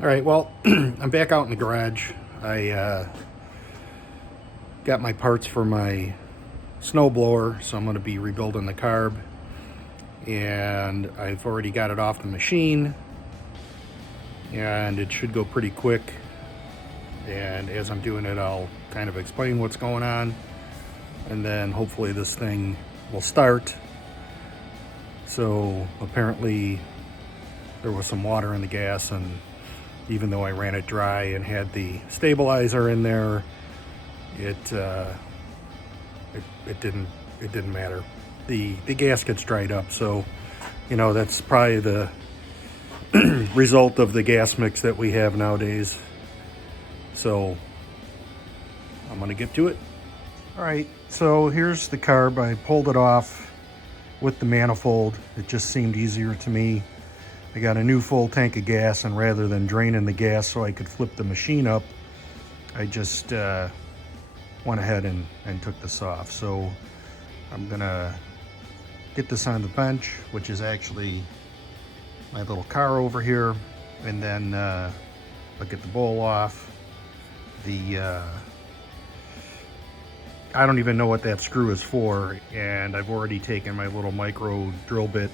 All right, well, I'm back out in the garage. I got my parts for my snowblower, so I'm going to be rebuilding the carb. And I've already got it off the machine, and it should go pretty quick. And as I'm doing it, I'll kind of explain what's going on, and then hopefully this thing will start. So apparently there was some water in the gas, and even though I ran it dry and had the stabilizer in there, it didn't matter. The gasket's dried up, so that's probably the result of the gas mix that we have nowadays. So I'm gonna get to it. All right, so here's the carb. I pulled it off with the manifold. It just seemed easier to me. I got a new full tank of gas, and rather than draining the gas so I could flip the machine up, I just went ahead and took this off. So I'm gonna get this on the bench, which is actually my little car over here, and then I'll get the bowl off. I don't even know what that screw is for, and I've already taken my little micro drill bit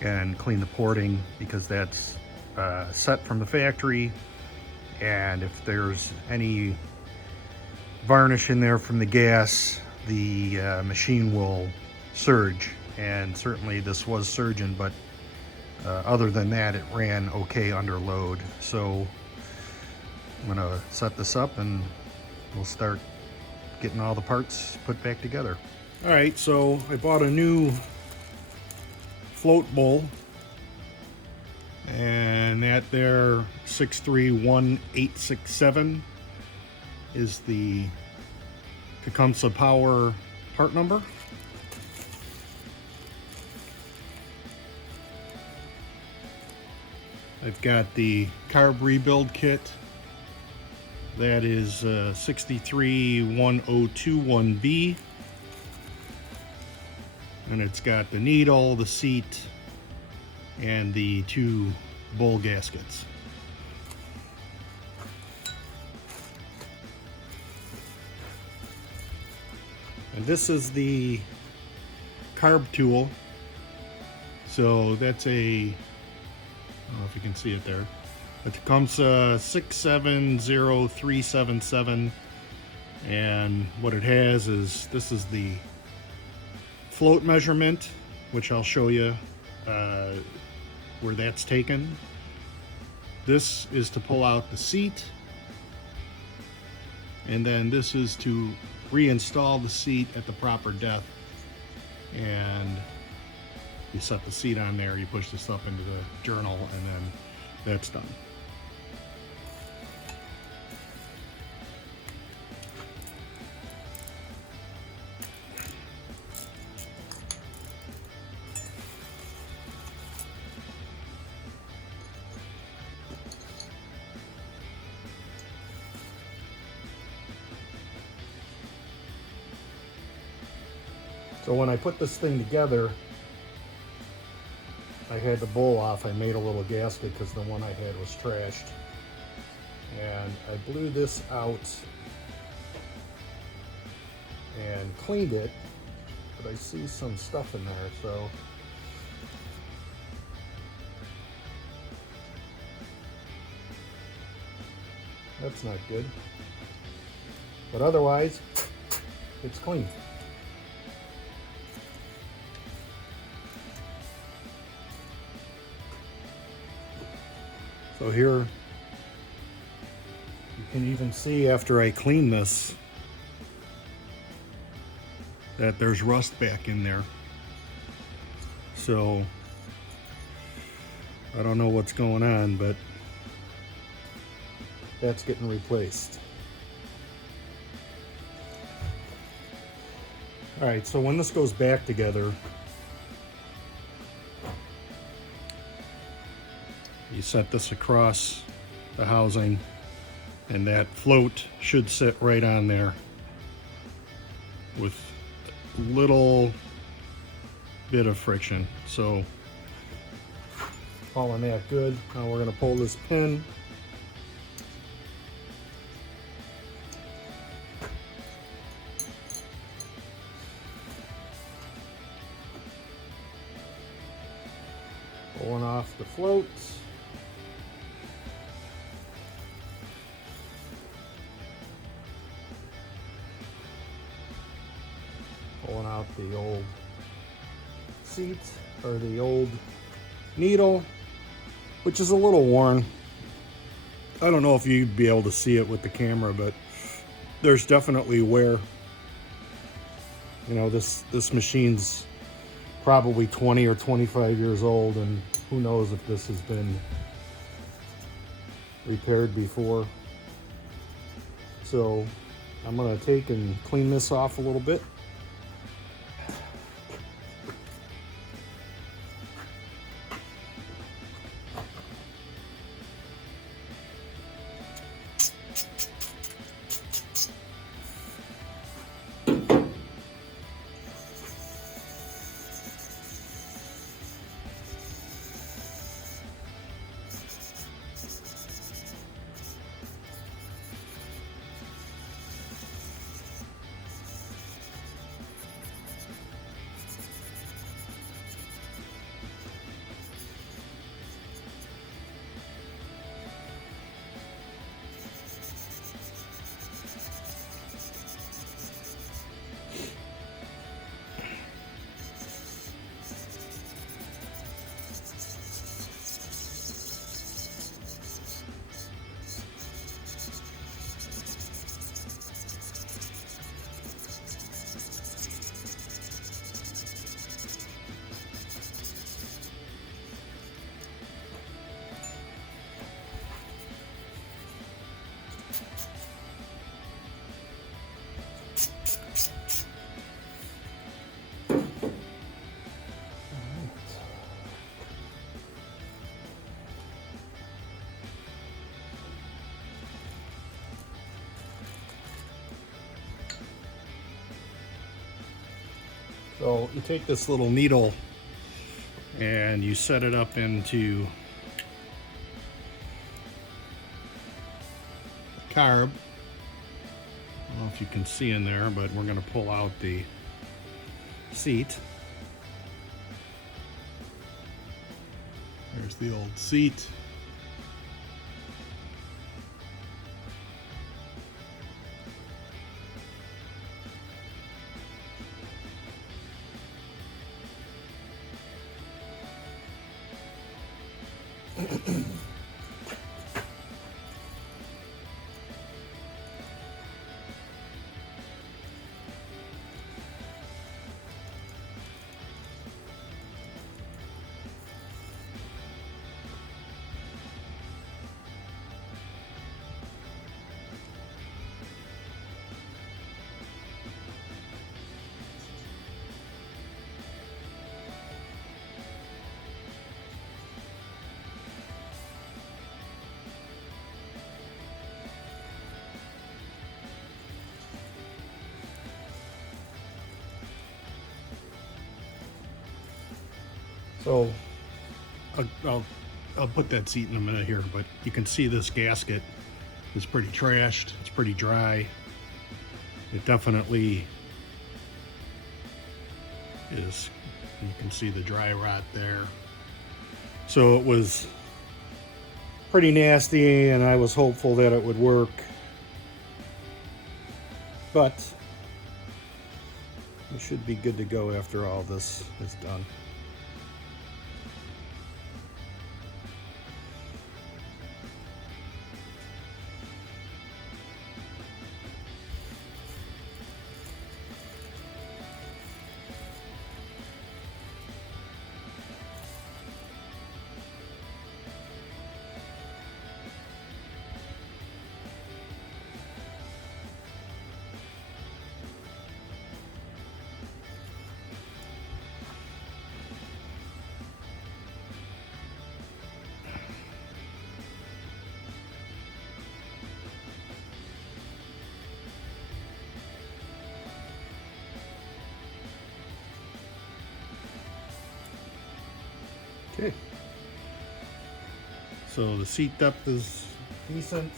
and cleaned the porting because that's set from the factory, and if there's any varnish in there from the gas, the machine will surge, and certainly this was surging, but other than that, it ran okay under load. So I'm gonna set this up and we'll start getting all the parts put back together. All right, so I bought a new float bowl, and that there 631867 is the Tecumseh Power part number. I've got the carb rebuild kit. That is 631021B. And it's got the needle, the seat, and the two bowl gaskets. And this is the carb tool. So that's I don't know if you can see it there. The Tecumseh 670377, and what it has is, this is the float measurement, which I'll show you where that's taken. This is to pull out the seat, and then this is to reinstall the seat at the proper depth. And you set the seat on there, you push this up into the journal, and then that's done. So when I put this thing together, I had the bowl off. I made a little gasket because the one I had was trashed. And I blew this out and cleaned it, but I see some stuff in there, so that's not good. But otherwise, it's clean. So here, you can even see after I clean this that there's rust back in there. So I don't know what's going on, but that's getting replaced. All right, so when this goes back together, you set this across the housing, and that float should sit right on there with a little bit of friction. So all in that good. Now we're going to pull this pin floats. Pulling out the old seat, or the old needle, which is a little worn. I don't know if you'd be able to see it with the camera, but there's definitely wear. You know, this machine's probably 20 or 25 years old, and who knows if this has been repaired before. So I'm gonna take and clean this off a little bit. So you take this little needle and you set it up into carb. I don't know if you can see in there, but we're going to pull out the seat. There's the old seat. So I'll put that seat in a minute here, but you can see this gasket is pretty trashed. It's pretty dry. It definitely is. You can see the dry rot there. So it was pretty nasty, and I was hopeful that it would work, but we should be good to go after all this is done. Okay, so the seat depth is decent.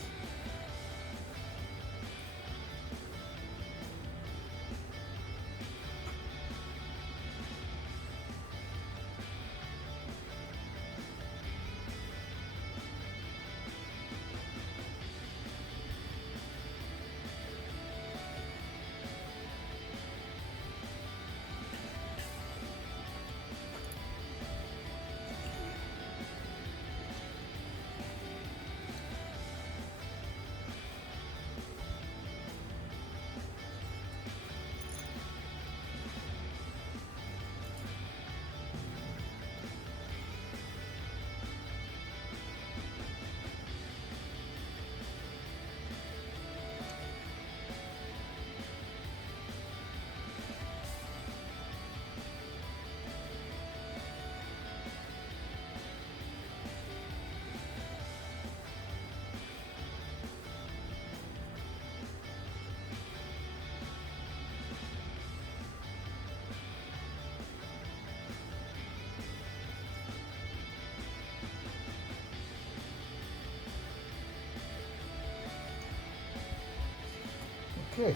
Okay.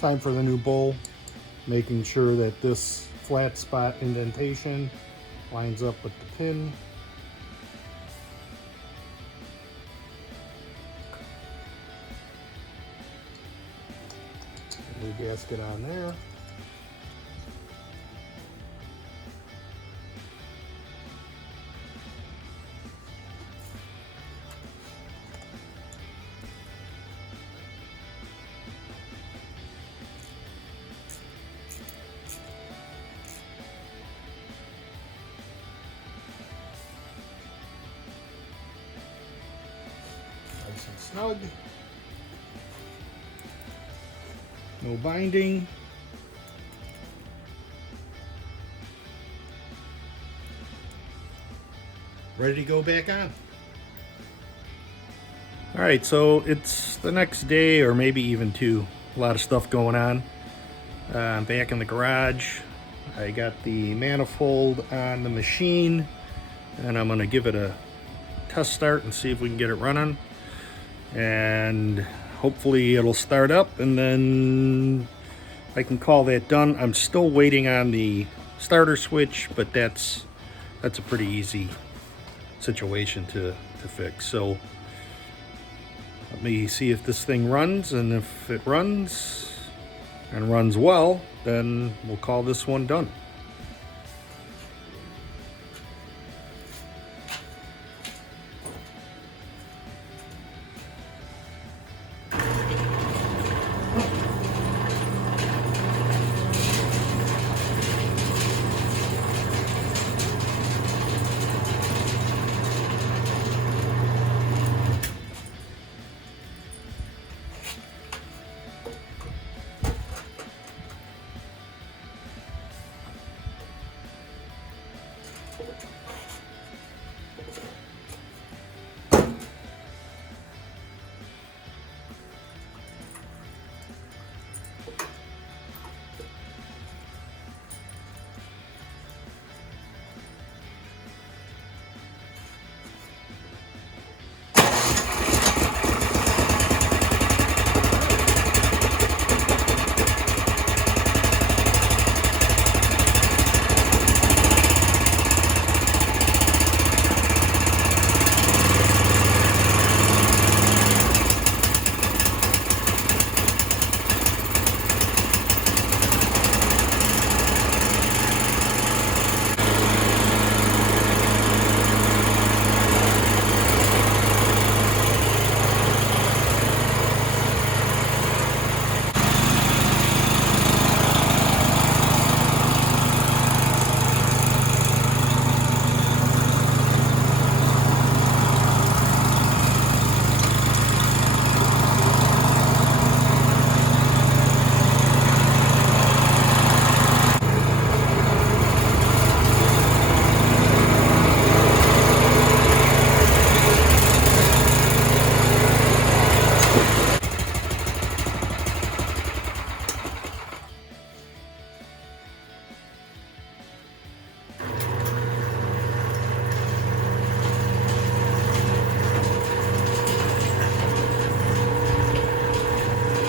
Time for the new bowl, making sure that this flat spot indentation lines up with the pin. New gasket on there. Nice and snug. No binding. Ready to go back on. All right, so it's the next day or maybe even two. A lot of stuff going on. I'm back in the garage. I got the manifold on the machine and I'm gonna give it a test start and see if we can get it running. And hopefully it'll start up and then I can call that done. I'm still waiting on the starter switch, but that's a pretty easy situation to fix. So let me see if this thing runs, and if it runs and runs well, then we'll call this one done.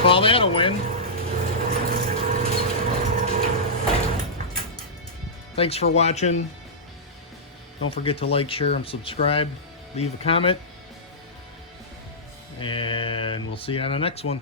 Call that a win. Thanks for watching. Don't forget to like, share, and subscribe. Leave a comment. And we'll see you on the next one.